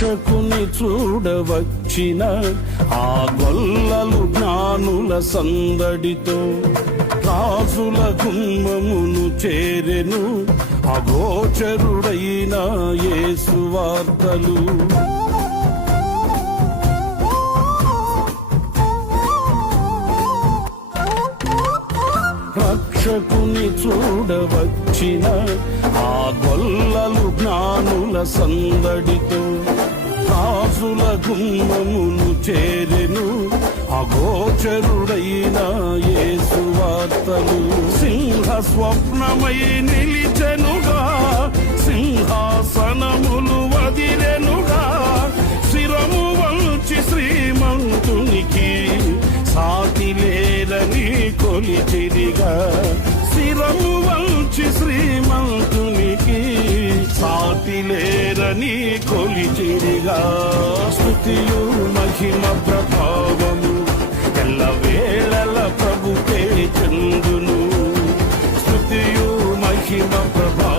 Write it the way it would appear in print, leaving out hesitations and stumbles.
రక్షకుని చూడవచ్చిన ఆ గొల్లలు జ్ఞానుల సందడితో రాజుల గుమ్మమును చేరెను అగోచరుడైన యేసు వార్తలు. రక్షకుని చూడవచ్చిన ఆ గొల్లలు జ్ఞానుల సందడితో రాజుల గుమ్మమును చేరెను అగోచరుడైన యేసు వార్తలు. సింహ స్వప్నమై నిలిచెనుగా, సింహాసనములు వదిలెనుగా, శిరము వంచి శ్రీమంతునికి సాటి లేరని కొలిచిరిగా. శిరము వంచి శ్రీమంతునికి సాటి లేరని కొలిచిరిగా. స్తుతియు మహిమ ప్రభావము ఎల్లవేళల ప్రభుకే చెందును. స్తుతియు మహిమ ప్రభావం